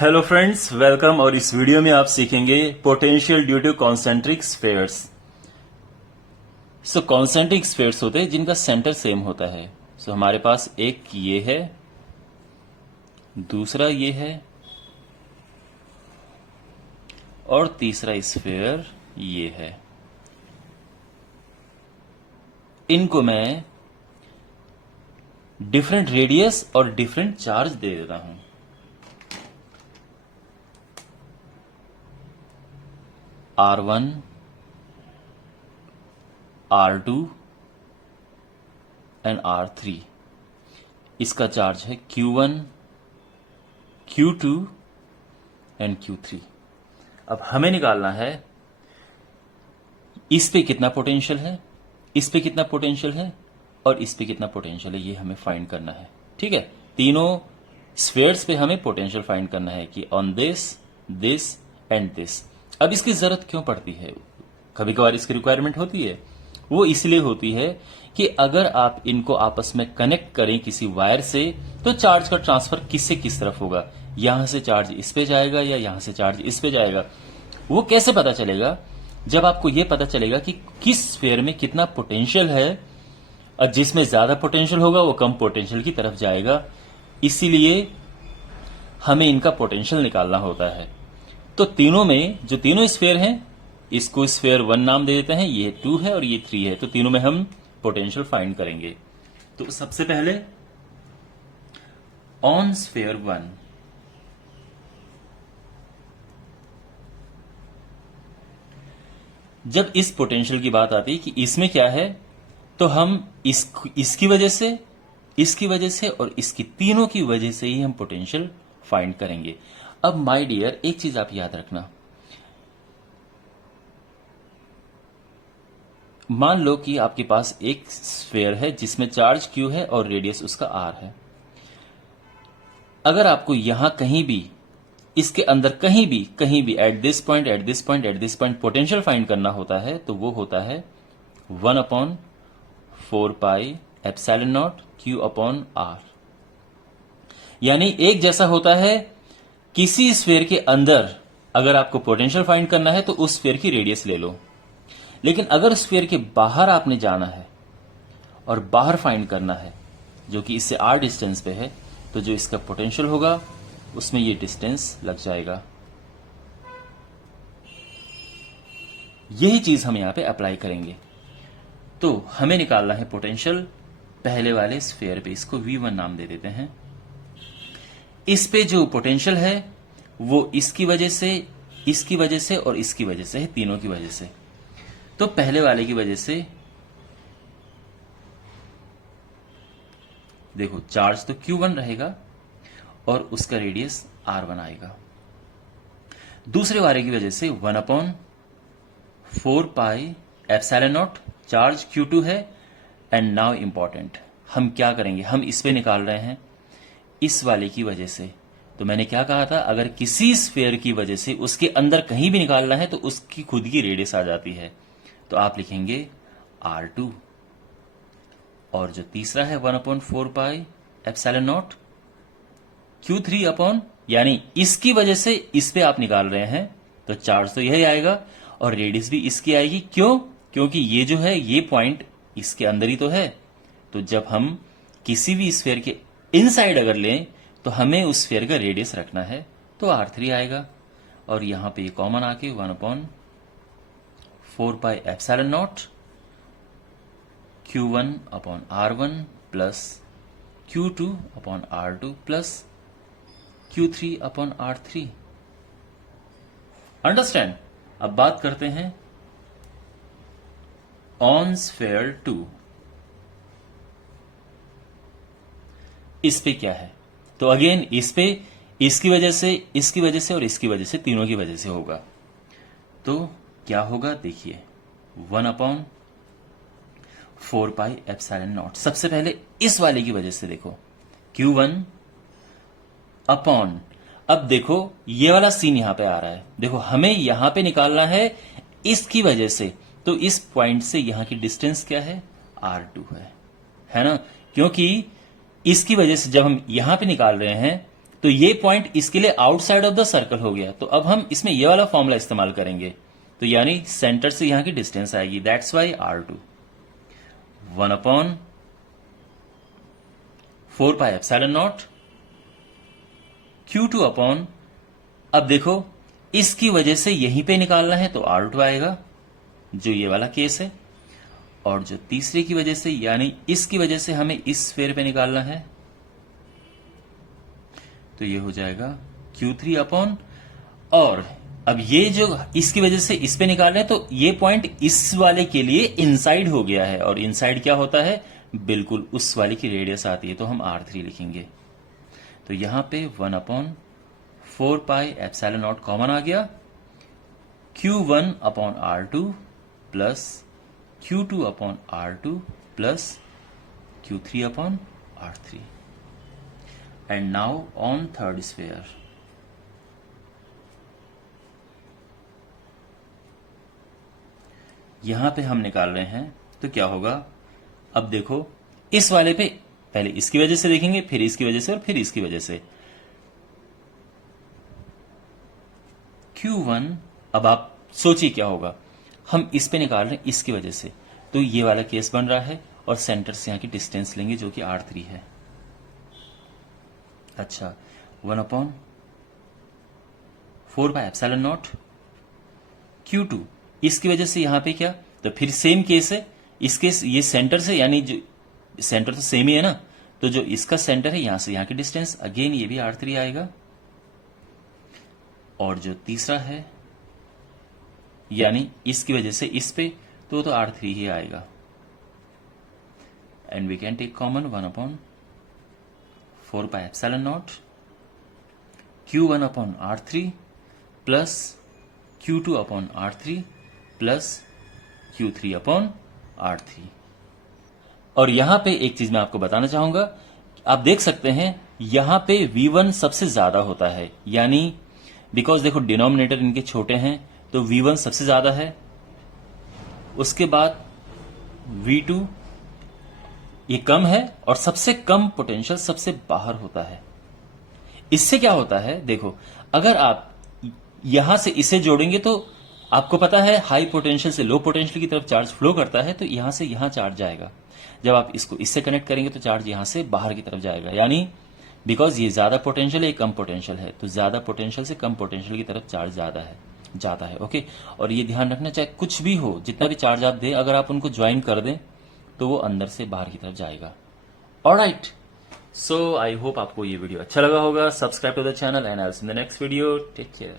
Hello friends, welcome. और इस video में आप सीखेंगे potential due to concentric spheres. So concentric spheres होते हैं जिनका सेंटर सेम होता है। सो हमारे पास एक ये है, दूसरा ये है और तीसरा स्फेयर ये है। इनको मैं डिफरेंट रेडियस और डिफरेंट चार्ज दे देता हूं। R1, R2 and R3। इसका चार्ज है Q1, Q2 एंड Q3। अब हमें निकालना है इस पे कितना पोटेंशियल है, इस पे कितना पोटेंशियल है और इस पे कितना पोटेंशियल है, ये हमें फाइंड करना है। ठीक है, तीनों स्फेयर्स पे हमें पोटेंशियल फाइंड करना है कि on this, this and this. अब इसकी जरूरत क्यों पड़ती है? कभी कभार इसकी रिक्वायरमेंट होती है। वो इसलिए होती है कि अगर आप इनको आपस में कनेक्ट करें किसी वायर से, तो चार्ज का ट्रांसफर किससे किस तरफ होगा, यहां से चार्ज इस पे जाएगा या यहां से चार्ज इस पे जाएगा। वो कैसे पता चलेगा? जब आपको यह पता चलेगा कि किस स्फेयर में कितना पोटेंशियल है, और जिसमें ज्यादा पोटेंशियल होगा वो कम पोटेंशियल की तरफ जाएगा। इसीलिए हमें इनका पोटेंशियल निकालना होता है। तो तीनों में जो तीनों स्फेयर हैं, इसको स्फेयर 1 नाम दे देते हैं, ये 2 है और ये 3 है। तो तीनों में हम पोटेंशियल फाइंड करेंगे। तो सबसे पहले ऑन स्फेयर 1, जब इस पोटेंशियल की बात आती है कि इसमें क्या है, तो हम इसकी वजह से, इसकी वजह से और इसकी तीनों की वजह से ही हम पोटेंशियल फाइंड करेंगे। अब माय डियर, एक चीज आप याद रखना। मान लो कि आपके पास एक स्फेयर है जिसमें चार्ज Q है और रेडियस उसका R है। अगर आपको यहां कहीं भी, इसके अंदर कहीं भी at this point, at this point, at this point potential find करना होता है, तो वो होता है 1/4πε0 Q/R। यानी एक जैसा होता है। किसी स्फेयर के अंदर अगर आपको पोटेंशियल फाइंड करना है तो उस स्फेयर की रेडियस ले लो, लेकिन अगर स्फेयर के बाहर आपने जाना है और बाहर फाइंड करना है, जो कि इससे R डिस्टेंस पे है, तो जो इसका पोटेंशियल होगा उसमें ये डिस्टेंस लग जाएगा। यही चीज हम यहां पे अप्लाई करेंगे। तो हमें निकालना है पोटेंशियल पहले वाले स्फेयर पे, इसको V1 नाम दे देते हैं। इस पे जो पोटेंशियल है वो इसकी वजह से, इसकी वजह से और इसकी वजह से है, तीनों की वजह से। तो पहले वाले की वजह से देखो, चार्ज तो Q1 रहेगा और उसका रेडियस R1 आएगा। दूसरे वाले की वजह से 1/4πε0, चार्ज Q2 है। एंड नाउ इंपॉर्टेंट, हम क्या करेंगे, हम इस पे निकाल रहे हैं इस वाले की वजह से। तो मैंने क्या कहा था, अगर किसी स्फेयर की वजह से उसके अंदर कहीं भी निकालना है तो उसकी खुद की रेडियस आ जाती है। तो आप लिखेंगे R2, और जो तीसरा है 1/4πε0 Q3 यानी इसकी वजह से इस पे आप निकाल रहे हैं, तो चार्ज तो यही आएगा और रेडियस भी इसकी आएगी। क्यों? क्योंकि ये जो है, ये पॉइंट इसके अंदर ही तो है। तो जब हम किसी भी स्फेयर के इनसाइड अगर लें तो हमें उस स्फेयर का रेडियस रखना है, तो R3 आएगा। और यहां पे ये कॉमन आके 1/4πε0 Q1/R1 plus Q2/R2 plus Q3/R3। Understand? अब बात करते हैं ऑन स्फेयर 2। इस पे क्या है? तो अगेन इस पे इसकी वजह से, इसकी वजह से और इसकी वजह से, तीनों की वजह से होगा। तो क्या होगा देखिए, 1/4πε0। सबसे पहले इस वाले की वजह से देखो, Q1 अब देखो ये वाला सीन यहां पे आ रहा है। देखो हमें यहां पे निकालना है इसकी वजह से, तो इस पॉइंट से यहां की डिस्टेंस क्या है, R2 है ना? क्योंकि इसकी वजह से जब हम यहां पे निकाल रहे हैं तो ये पॉइंट इसके लिए आउटसाइड ऑफ द सर्कल हो गया। तो अब हम इसमें ये वाला फॉर्मूला इस्तेमाल करेंगे, तो यानी सेंटर से यहां की डिस्टेंस आएगी, that's why R2 1/4πε0 Q2 upon, अब देखो इसकी वजह से यहीं पे निकालना है तो R2 आएगा, जो ये वाला केस है, और जो तीसरे की वजह से यानी इसकी वजह से हमें इस स्फीयर पे निकालना है, तो ये हो जाएगा Q3 अपॉन, और अब ये जो इसकी वजह से इस पे निकाल रहे हैं तो ये पॉइंट इस वाले के लिए इनसाइड हो गया है, और इनसाइड क्या होता है, बिल्कुल उस वाले की रेडियस आती है, तो हम R3 लिखेंगे। तो यहां पे 1/4πε0 कॉमन आ गया, Q1 upon R2 plus Q2 upon R2 plus Q3 upon R3। And now on third sphere, यहां पे हम निकाल रहे हैं तो क्या होगा, अब देखो इस वाले पे पहले इसकी वजह से देखेंगे, फिर इसकी वजह से, और फिर इसकी वजह से। Q1, अब आप सोचिए क्या होगा, हम इस पे निकाल रहे हैं इसकी वजह से, तो ये वाला केस बन रहा है, और सेंटर से यहां की डिस्टेंस लेंगे जो कि R3 है। अच्छा, 1/4πε0 Q2, इसकी वजह से यहां पे क्या, तो फिर सेम केस है, इसके ये सेंटर से, यानी जो सेंटर तो सेम ही है ना, तो जो इसका सेंटर है यहां से यहां की डिस्टेंस, अगेन ये भी R3 आएगा, और जो तीसरा है यानी इसकी वजह से इस पे, तो R3 ही आएगा। And we can take common 1/4πε0 Q1 upon R3 plus Q2 upon R3 plus Q3 upon R3। और यहां पे एक चीज मैं आपको बताना चाहूंगा, आप देख सकते हैं यहां पे V1 सबसे ज्यादा होता है, यानी बिकॉज देखो डिनोमिनेटर इनके छोटे हैं, तो V1 सबसे ज्यादा है, उसके बाद V2 ये कम है, और सबसे कम पोटेंशियल सबसे बाहर होता है। इससे क्या होता है, देखो अगर आप यहां से इसे जोड़ेंगे तो आपको पता है हाई पोटेंशियल से लो पोटेंशियल की तरफ चार्ज फ्लो करता है, तो यहां से यहां चार्ज जाएगा। जब आप इसको इससे कनेक्ट करेंगे तो चार्ज यहां से बाहर की तरफ जाएगा, यानी बिकॉज ये ज्यादा पोटेंशियल है, ये कम पोटेंशियल है, तो ज्यादा पोटेंशियल से कम पोटेंशियल की तरफ चार्ज ज्यादा है जाता है। ओके, और ये ध्यान रखना, चाहे कुछ भी हो, जितना भी चार्ज आप दें, अगर आप उनको ज्वाइन कर दें तो वो अंदर से बाहर की तरफ जाएगा। ऑलराइट, सो आई होप आपको ये वीडियो अच्छा लगा होगा। Subscribe to the channel and I will see in the next video. Take care.